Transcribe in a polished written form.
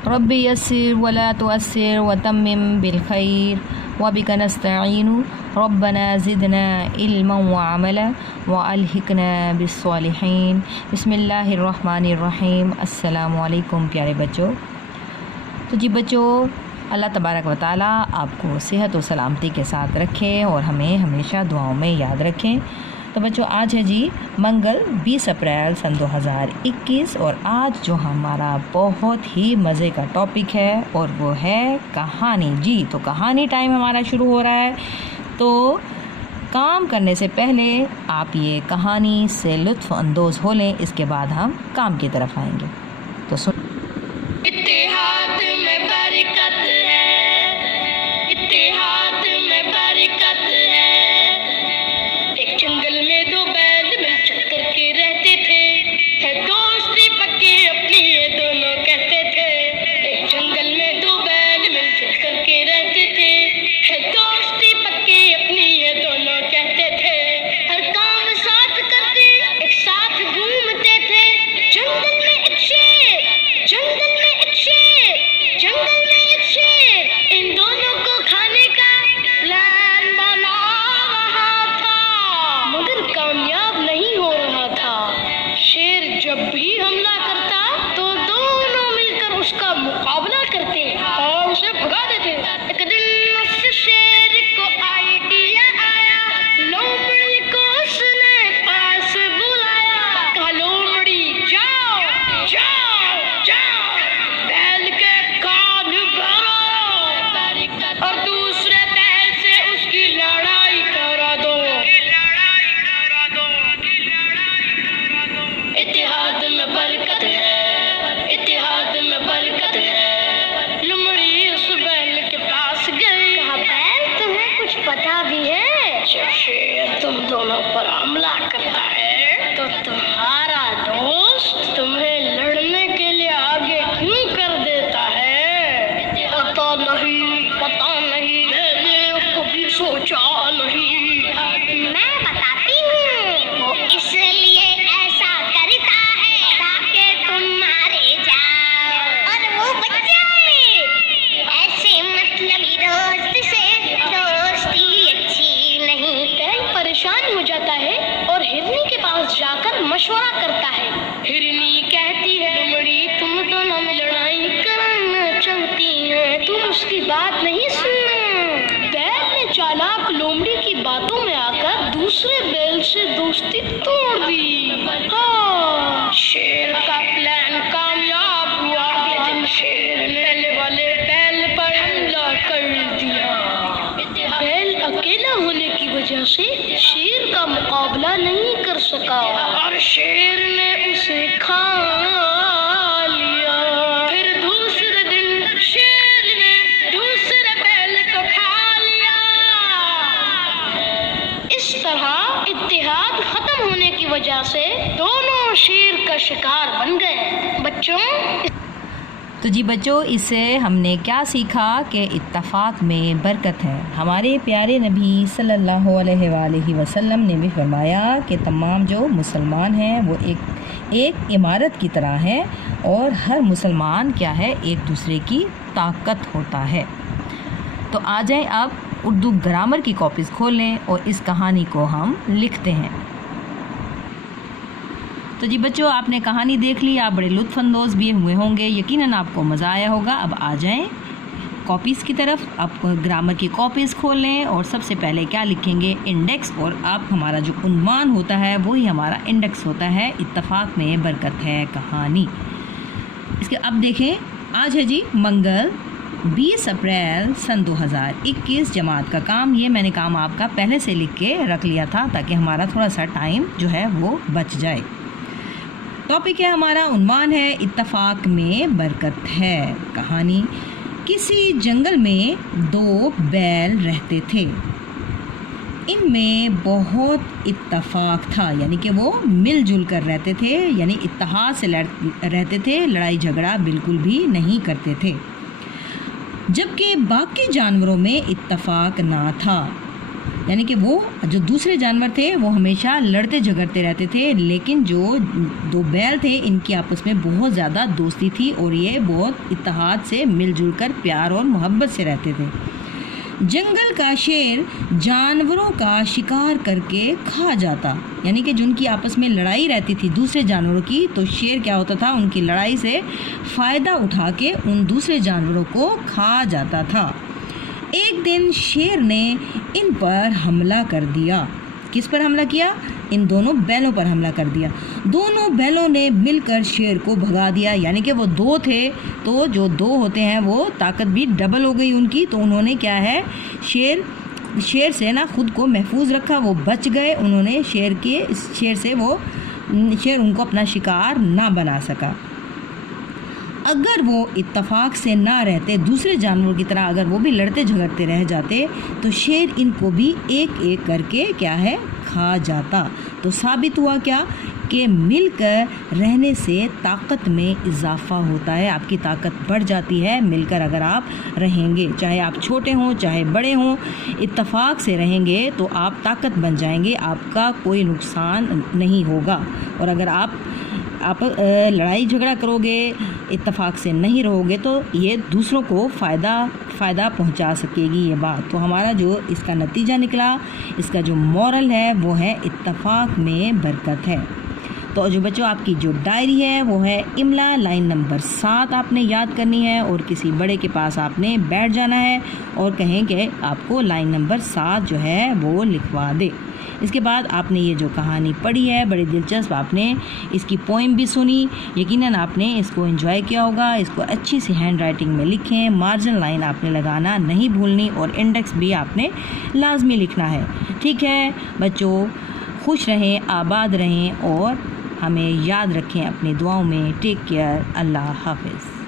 Rabbi यस्सिर वला तुअस्सिर वतम्मिम बिलखैर वबिका नस्तईनु रब्बना ज़िदना इल्मन व अमला व अलहिकना बिस्सॉलिहीन। बिस्मिल्लाहिर्रहमानिर्रहीम। अस्सलामु अलैकुम प्यारे बच्चों। तो जी बच्चों, अल्लाह तबारक व तआला आपको सेहत और सलामती के साथ रखें और हमें हमेशा दुआओं में याद रखें। तो बच्चों, आज है जी मंगल 20 अप्रैल सन 2021 और आज जो हमारा बहुत ही मज़े का टॉपिक है और वो है कहानी। जी तो कहानी टाइम हमारा शुरू हो रहा है। तो काम करने से पहले आप ये कहानी से लुत्फ़ अंदोज़ हो लें, इसके बाद हम काम की तरफ आएंगे। तो सुन। इत्तेहाद में बरकत है, इत्तेहाद में बरकत है। एक जंगल में दो बैल मिलजुल करके रहते थे, है दोस्ती पक्की अपनी ये दोनों कहते थे। एक जंगल में दो बैल मिलजुल करके रहते थे, है दोस्ती पक्की अपनी ये दोनों कहते थे। हर काम साथ करते, एक साथ घूमते थे। जंगल में एक शेर, जंगल में एक शेर, जंगल में एक शेर इन दोनों को खाने का प्लान बना रहा था, मगर कामयाब नहीं हो रहा था। शेर जब भी हमला करता तो दोनों मिलकर उसका मुकाबला करते और उसे भगा देते। एक दिन उस शेर को आइडिया आया, लोमड़ी को उसने पास बुलाया। कहा, लोमड़ी जाओ जाओ जाओ, बैल के कान भरो और दूसरे बैल से उसकी लड़ाई करा दो। इत्तेहाद में बरकत है, इत्तेहाद में बरकत है। लोमड़ी उस बैल के पास गई। कहा, बैल तुम्हें कुछ पता भी है? जब शेर तुम दोनों पर हमला करता है तो तुम्हारा दोस्त तुम्हें लड़ने के लिए आगे क्यों कर देता है? पता नहीं, पता नहीं, मैंने कभी सोचा नहीं। मैं बताती हूँ, वो इसलिए ऐसा करता है ताकि तुम मारे जाओ और वो बच जाए। ऐसे मतलबी दोस्त से दोस्ती अच्छी नहीं। बैल परेशान हो जाता है और हिरनी के पास जाकर मशवरा करता है। हिरनी कहती है, लोमड़ी तुम दोनों में लड़ाई करना चाहती है, तुम उसकी बात नहीं सुनना। बैल ने चालाक लोमड़ी की बातों में आकर दूसरे बैल से दोस्ती तोड़ दी। हाँ, शेर का प्लान कामयाब हुआ। अगले दिन शेर ने पहले वाले बैल पर हमला कर दिया। बैल अकेला होने की वजह से शेर का मुकाबला नहीं कर सका और शेर ने उसे खा लिया। फिर दूसरे दिन शेर ने दूसरे बैल को खा लिया। इस तरह इत्तेहाद खत्म होने की वजह से दोनों शेर का शिकार बन गए। बच्चों, तो जी बच्चों, इससे हमने क्या सीखा कि इत्तफाक में बरकत है। हमारे प्यारे नबी सल्लल्लाहु अलैहि वसल्लम ने भी फरमाया कि तमाम जो मुसलमान हैं वो एक इमारत की तरह है और हर मुसलमान क्या है, एक दूसरे की ताकत होता है। तो आ जाएं अब उर्दू ग्रामर की कॉपीज़ खोल लें और इस कहानी को हम लिखते हैं। तो जी बच्चों, आपने कहानी देख ली, आप बड़े लुत्फ़अंदोज़ भी हुए होंगे, यकीनन आपको मज़ा आया होगा। अब आ जाएं कॉपीज़ की तरफ। आप ग्रामर की कॉपीज़ खोल लें और सबसे पहले क्या लिखेंगे, इंडेक्स। और आप हमारा जो उन्वान होता है वही हमारा इंडेक्स होता है। इत्तफाक में बरकत है कहानी। इसके अब देखें, आज है जी मंगल 20 अप्रैल सन 2021। जमात का काम, ये मैंने काम आपका पहले से लिख के रख लिया था ताकि हमारा थोड़ा सा टाइम जो है वो बच जाए। टॉपिक है हमारा, उन्वान है इत्तफाक में बरकत है कहानी। किसी जंगल में दो बैल रहते थे। इनमें बहुत इत्तफाक था, यानी कि वो मिलजुल कर रहते थे, यानी इत्तेहाद से रहते थे, लड़ाई झगड़ा बिल्कुल भी नहीं करते थे। जबकि बाकी जानवरों में इत्तफाक ना था। यानी कि वो जो दूसरे जानवर थे वो हमेशा लड़ते झगड़ते रहते थे, लेकिन जो दो बैल थे इनकी आपस में बहुत ज़्यादा दोस्ती थी और ये बहुत इत्तेहाद से मिलजुल कर प्यार और मोहब्बत से रहते थे। जंगल का शेर जानवरों का शिकार करके खा जाता, यानी कि जो उनकी आपस में लड़ाई रहती थी दूसरे जानवरों की, तो शेर क्या होता था, उनकी लड़ाई से फ़ायदा उठा के उन दूसरे जानवरों को खा जाता था। एक दिन शेर ने इन पर हमला कर दिया। किस पर हमला किया? इन दोनों बैलों पर हमला कर दिया। दोनों बैलों ने मिलकर शेर को भगा दिया, यानी कि वो दो थे तो जो दो होते हैं वो ताकत भी डबल हो गई उनकी। तो उन्होंने क्या है, शेर से ना खुद को महफूज रखा, वो बच गए। उन्होंने शेर उनको अपना शिकार ना बना सका। अगर वो इत्तेफाक से ना रहते, दूसरे जानवरों की तरह अगर वो भी लड़ते झगड़ते रह जाते, तो शेर इनको भी एक एक करके क्या है, खा जाता। तो साबित हुआ क्या कि मिलकर रहने से ताकत में इजाफा होता है, आपकी ताकत बढ़ जाती है मिलकर अगर आप रहेंगे। चाहे आप छोटे हों चाहे बड़े हों, इत्तेफाक से रहेंगे तो आप ताकत बन जाएंगे, आपका कोई नुकसान नहीं होगा। और अगर आप लड़ाई झगड़ा करोगे, इत्तेफाक से नहीं रहोगे, तो ये दूसरों को फ़ायदा पहुंचा सकेगी ये बात। तो हमारा जो इसका नतीजा निकला, इसका जो मॉरल है वो है इत्तेफाक में बरकत है। तो जो बच्चों आपकी जो डायरी है वो है इमला लाइन नंबर 7 आपने याद करनी है और किसी बड़े के पास आपने बैठ जाना है और कहें कि आपको लाइन नंबर 7 जो है वो लिखवा दे। इसके बाद आपने ये जो कहानी पढ़ी है बड़ी दिलचस्प, आपने इसकी पोइम भी सुनी, यकीनन आपने इसको एंजॉय किया होगा। इसको अच्छी सी हैंड राइटिंग में लिखें, मार्जिन लाइन आपने लगाना नहीं भूलनी और इंडेक्स भी आपने लाजमी लिखना है। ठीक है बच्चों, खुश रहें, आबाद रहें और हमें याद रखें अपनी दुआओं में। टेक केयर, अल्लाह हाफिज़।